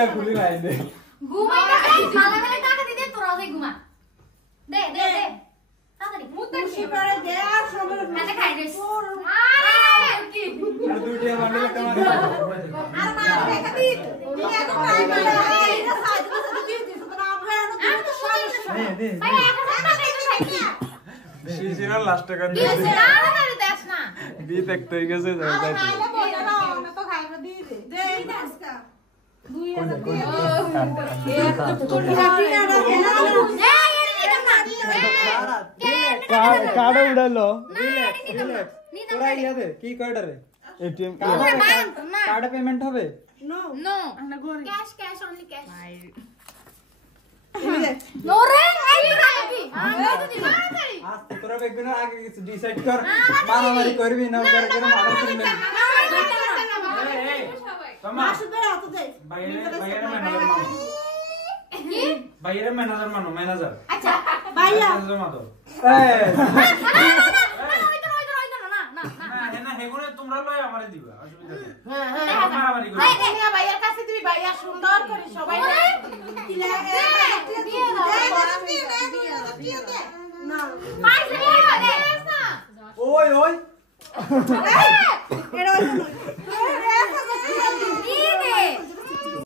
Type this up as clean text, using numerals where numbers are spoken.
এটা খুলি নাই দে ঘুমাই না মালা মেলে টাকা দিতে তোরা ওই ঘুমা দে দে দে তাড়াতাড়ি খুশি করে দে আর সব খাতে খাই রে আরে কি আর দুইটা বান্ডেল একটা মারি আর মা টাকা দি তুই এত টাইম লাগে এটা সাইজ করে দিয়ে দিছ তো না ভাই না তো সমস্যা দে ভাই এখন টাকা দে তো খাই শিশিরা লাস্ট টাকা দিস না তাড়াতাড়ি দেস না বি দেখতে গেছে যাই যাই নাইলে বলে না না তো খাইবে দি দে দে আজকা 2000 দিয়ে কার্ড উড়াইলো নি তোরা ইয়াদে কি কার্ড রে এটিএম না কার্ডে পেমেন্ট হবে নো নো আমরা ঘরে ক্যাশ অনলি ক্যাশ এদিকে নো রে এই কি আমি তো দিবা তাড়াতাড়ি আজ তোরা বেগুন আগে কিছু ডিসাইড কর মারামারি করবি না করে করে মারা করবি না এই তোমা আসবে রাত দে বাইরে ম্যানেজার মানো কি বাইরে ম্যানেজার মানো ম্যানেজার আচ্ছা ভাইয়া ম্যানেজার মানো এই না হেগুনে তোমরা লয় আমারে দিবা অসুবিধা নেই হ্যাঁ মারামারি করবে ভাইয়া ভাইয়ার কাছে দিবি ভাইয়া সুন্দর করে সবাই দিলে দিয়ে দে না পাইছে দে না ওই ওই এরা